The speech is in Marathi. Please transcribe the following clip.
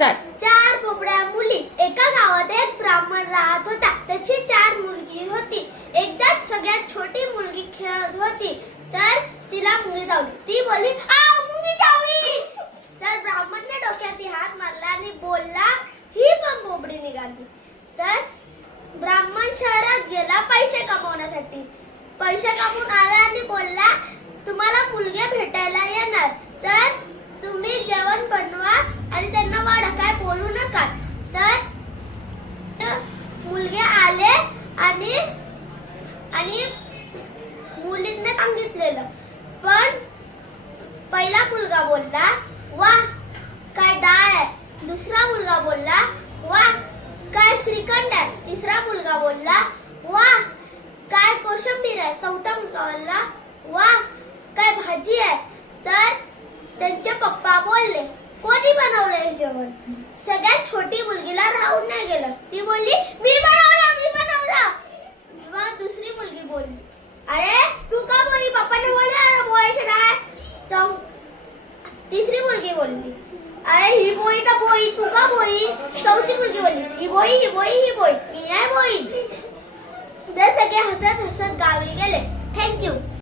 स्टार्ट. 4 बोबड्या मुली. एका गावात एक ब्राह्मण राहत होता. त्याची 4 मुलगी होती. एकदा सगळ्यात छोटी मुलगी खेळत होती तर तिला मुंगी चावली. ती बोलली, "आव, मुंगी चावली." तर ब्राह्मणने डोक्यात हात मारला आणि बोलला, "ही पण बोबडी निघाली." तर ब्राह्मण शहरात गेला पैसे कमवण्यासाठी. पैसे कमवून आला आणि बोलला, "तुम्हाला मुलगे भेटायला येणार तर तुम्ही जेवण बनवा आणि त्यांना वाढा, काय बोलू नका." तर मुलगे आले आणि मुलींना सांगितलेलं. पण पहिला मुलगा बोलला, "वाह, काय डाळ आहे." दुसरा मुलगा बोलला, "वाह, काय श्रीखंड आहे." तिसरा मुलगा बोलला, "वाह, काय कोशिंबीर आहे." चौथा मुलगा बोलला, "वाह, काय भाजी आहे." तर त्यांचे पप्पा बोलले, "कोणी बनवलं हे जेवण?" सगळ्यात छोटी मुलगीला राहून नाही गेलं. ती बोलली, "मी बनवलं." मग दुसरी मुलगी बोलली, "अरे तू का बोलली? पप्पाने बोलले बोलायचं नाही." तिसरी मुलगी बोलली, "अरे ही बोई तर बोई, तू का बोई?" चौथी मुलगी बोलली, "ही बोई, ही बोई, ही